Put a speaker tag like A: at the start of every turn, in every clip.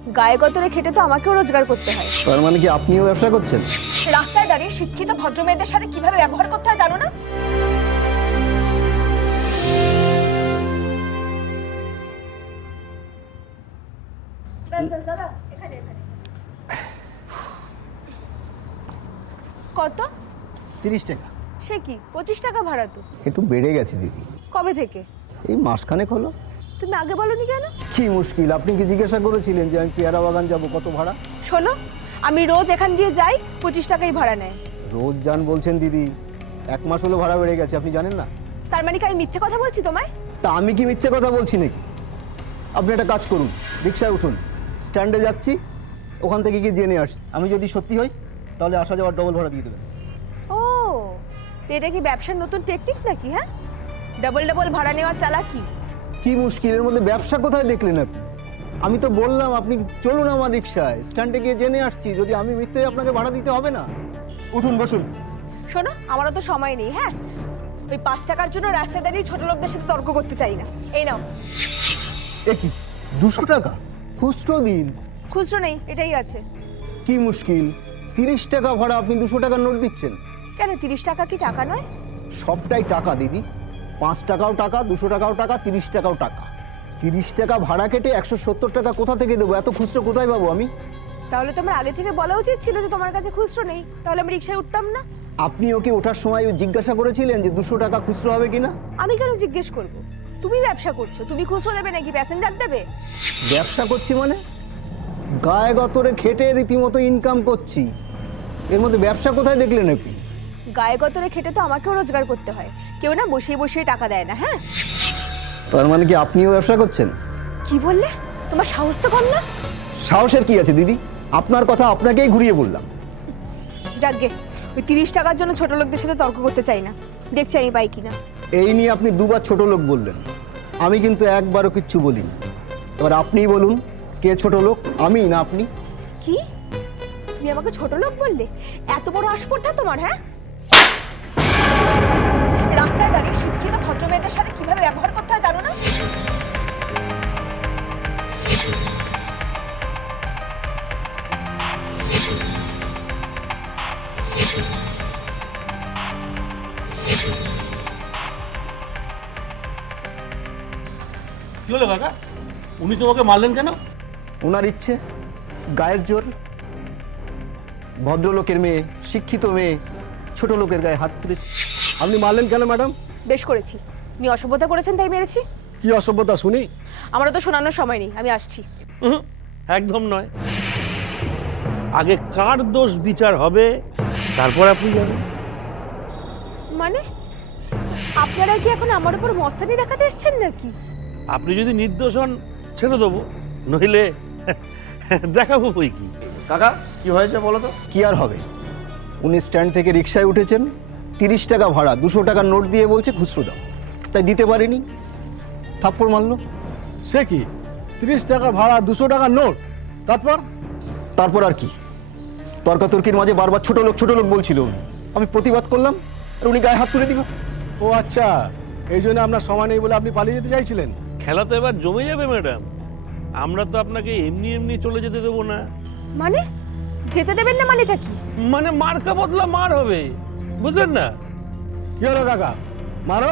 A: গায়ে গতরে খেটে তো আমাকেও রোজগার করতে হয়।
B: তার মানে কি আপনিও ব্যবসা করছেন?
A: রাস্তায় দাঁড়িয়ে শিক্ষিত ভদ্র মেয়েদের সাথে কিভাবে ব্যবহার করতে হয় জানো না? কত?
B: 30 টাকা।
A: সে কি 25 টাকা ভাড়া তো?
B: একটু বেড়ে গেছে দিদি।
A: কবে থেকে?
B: এই মাসখানেক হলো।
A: তুমি আগে বলনি কেন?
B: কি মুশকিল, আপনি কি জিজ্ঞাসা করেছিলেন যে আমি পেয়ারা বাগান যাব কত ভাড়া?
A: শোনো, আমি রোজ এখান দিয়ে যাই, 25 টাকাই ভাড়া নেয়।
B: রোজ যান বলছেন দিদি, 1 মাস হলো ভাড়া বেড়ে গেছে, আপনি জানেন না?
A: তার মানে কি আমি মিথ্যে কথা বলছি তোমায়?
B: তা আমি কি মিথ্যে কথা বলছি নাকি? আপনি একটা কাজ করুন, রিক্সায় উঠুন, স্ট্যান্ডে যাচ্ছি, ওখান থেকে গিয়ে জেনে আসছি। আমি যদি সত্যি হই তাহলে আসা যাওয়ার ডবল ভাড়া দিয়ে দেবেন।
A: ও, তো এটা কি ব্যবসার নতুন টেকনিক নাকি? হ্যাঁ, ডাবল ডাবল ভাড়া নেওয়ার চালাকি।
B: কি মুশকিল, এর মধ্যে ব্যবসা কোথায় দেখলেন আপনি? আমি তো বললাম আপনি চলুন আমার রিক্সায়, স্ট্যান্ডে গিয়ে জেনে আসছি। যদি আমি মিথ্যে আপনাকে ভাড়া দিতে হবে না। উঠুন, বসুন।
A: শোনো, আমারও তো সময় নেই। হ্যাঁ, ওই 5 টাকার জন্য রাস্তায় দাঁড়িয়ে ছোট লোকদের সাথে তর্ক করতে চাই না। এই নাও।
B: এ কি 200 টাকা? খুচরো দিন।
A: খুচরো নেই, এটাই আছে।
B: কি মুশকিল, 30 টাকা ভাড়া, আপনি 200 টাকার নোট দিচ্ছেন।
A: কেন, 30 টাকা কি টাকা নয়?
B: সবটাই টাকা দিদি। 5 টাকাও টাকা, 200 টাকাও টাকা, 30 টাকাও টাকা। 30 টাকা ভাড়া কেটে 170 টাকা কোথা থেকে দেবো? এত খুচরো কোথায় পাবো আমি?
A: তাহলে তোমার আগে থেকে বলা উচিত ছিল যে তোমার কাছে খুচরো নেই, তাহলে আমি রিক্সায় উঠতাম না।
B: আপনি ওকে ওঠার সময় জিজ্ঞাসা করেছিলেন যে 200 টাকা খুচরো হবে কিনা?
A: আমি কেন জিজ্ঞেস করব? তুমি ব্যবসা করছো, তুমি খুচরো দেবে নাকি প্যাসেঞ্জার দেবে?
B: ব্যবসা করছি মানে গায়ে গতরে খেটে রীতিমতো ইনকাম করছি। এর মধ্যে ব্যবসা কোথায় দেখলেন আপনি?
A: গায়ে গতরে খেটে তো আমাকেও রোজগার করতে হয়, কেউ না বসিয়ে বসিয়ে টাকা দেয় না। হ্যাঁ,
B: তার মানে কি আপনিও ব্যবসা করছেন?
A: কি বললে? তোমার সাহস তো কম না।
B: সাহসের কি আছে দিদি? আপনার কথা আপনাকেই ঘুরিয়ে বললাম।
A: যাকগে, ওই 30 টাকার জন্য ছোট লোকদের সাথে তর্ক করতে চাই না। দেখছি আমি পাই কিনা।
B: এই নিয়ে আপনি দুবার ছোট লোক বললেন, আমি কিন্তু একবারও কিচ্ছু বলিনি। এবার আপনিই বলুন, কে ছোট লোক, আমি না আপনি?
A: কি, তুমি আমাকে ছোট লোক বললে? এত বড় আসপর্ধা তোমার? হ্যাঁ, রাস্তায় দাঁড়িয়ে শিক্ষিত ভদ্র মেয়েদের সাথে কিভাবে ব্যবহার করতে হয় জানো না?
C: কি হলো কাকা, উনি তোমাকে মারলেন কেন?
B: ওনার ইচ্ছে, গায়ের জোর। ভদ্রলোকের মেয়ে, শিক্ষিত মেয়ে, ছোট লোকের গায়ে হাত তুলেছে।
D: আপনি মারলেন কেন ম্যাডাম?
A: বেশ করেছি, উনি অসভ্যতা করেছেন তাই মেরেছি।
D: কি অসভ্যতা শুনি?
A: আমারও তো শোনানোর সময় নেই, আমি আসছি।
C: একদম নয়, আগে কার দোষ বিচার হবে, তারপর আপনি যাবেন।
A: মানে আপনারা কি এখন আমার উপর মস্তানি দেখাতে এসেছেন নাকি?
C: আপনি যদি নির্দোষ হন ছেড়ে দেবো, নইলে দেখাবো বই কি।
B: কাকা কি হয়েছে বলো তো? কি আর হবে, উনি স্ট্যান্ড থেকে রিক্সায় উঠেছেন, 30 টাকা ভাড়া, 200 টাকার নোট দিয়ে বলছে খুচরো দাও, তাই দিতে পারিনি, থাপ্পড় মারলো।
D: সে কি 30 টাকা ভাড়া 200 টাকার নোট? তারপর
B: আর কি, তর্কাতর্কির মাঝে বারবার ছোট লোক বলছিল উনি। আমি প্রতিবাদ করলাম আর উনি গায়ে হাত তুলে দিল।
D: ও আচ্ছা, এই জন্য আপনার সময় নেই বলে আপনি পালিয়ে যেতে চাইছিলেন?
C: খেলা তো এবার জমে যাবে ম্যাডাম, আমরা তো আপনাকে এমনি এমনি চলে যেতে দেবো না।
A: মানে যেতে দেবেন না মানেটা কি?
C: মানে মার্কা বদলা মার হবে, বুঝলেন না?
D: কি হলো কাকা, মারো।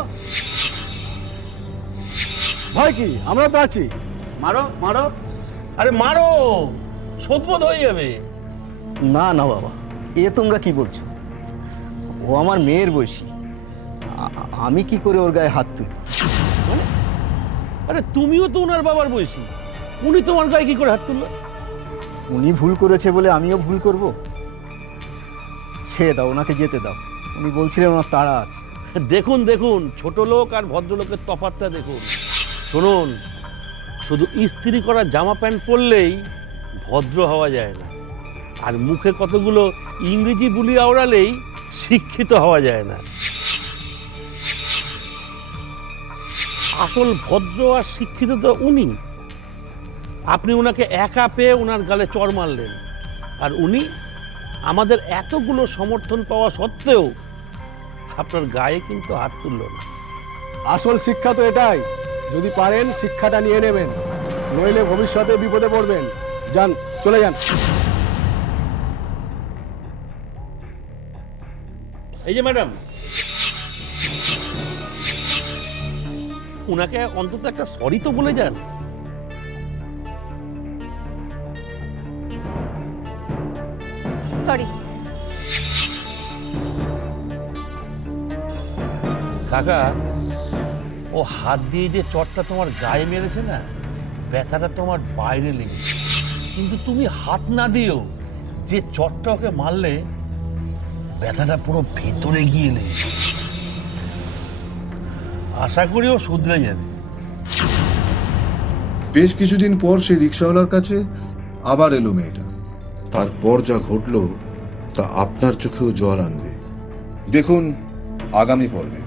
D: ভয় কি, আমরা তো আছি।
C: মারো মারো, আরে মারো, শোধবোধ হয়ে যাবে।
B: না না বাবা, এ তোমরা কি বলছো? ও আমার মেয়ের বয়সী, আমি কি করে ওর গায়ে হাত তুলি?
C: মানে আরে তুমিও তো ওনার বাবার বয়সী, উনি তোমার গায়ে কি করে হাত তুললো?
B: উনি ভুল করেছে বলে আমিও ভুল করব? ছেড়ে দাও, ওনাকে যেতে দাও। উনি বলছিলেন ওনার তাড়া আছে।
C: দেখুন দেখুন, ছোট লোক আর ভদ্রলোকের তফাৎটা দেখুন। শুনুন, শুধু ইস্ত্রি করা জামা প্যান্ট পরলেই ভদ্র হওয়া যায় না, আর মুখে কতগুলো ইংরেজি বুলি আওড়ালেই শিক্ষিত হওয়া যায় না। আসল ভদ্র আর শিক্ষিত তো উনি। আপনি ওনাকে একা পেয়ে ওনার গালে চড় মারলেন, আর উনি আমাদের এতগুলো সমর্থন পাওয়া সত্ত্বেও আপনার গায়ে কিন্তু হাত তুলল না।
D: আসল শিক্ষা তো এটাই, যদি পারেন শিক্ষাটা নিয়ে নেবেন, নইলে ভবিষ্যতে বিপদে পড়বেন। যান, চলে যান।
C: এই যে ম্যাডাম, উনাকে অন্তত একটা সরি তো বলে যান।
A: সরি।
C: কাকা, ও হাত দিয়ে যে চটটা তোমার গায়ে মেরেছে না, ব্যথাটা তোমার বাইরে লেগেছে, কিন্তু তুমি হাত না দিয়েও যে চটটা ওকে মারলে ব্যথাটা পুরো ভেতরে গিয়ে লেগেছে। আশা করি ও শুধরে যাবে।
E: বেশ কিছুদিন পর সেই রিক্সাওয়ালার কাছে আবার এলো মেয়েটা। তারপর যা ঘটলো তা আপনার চোখেও জল আনবে। দেখুন আগামী পর্বে।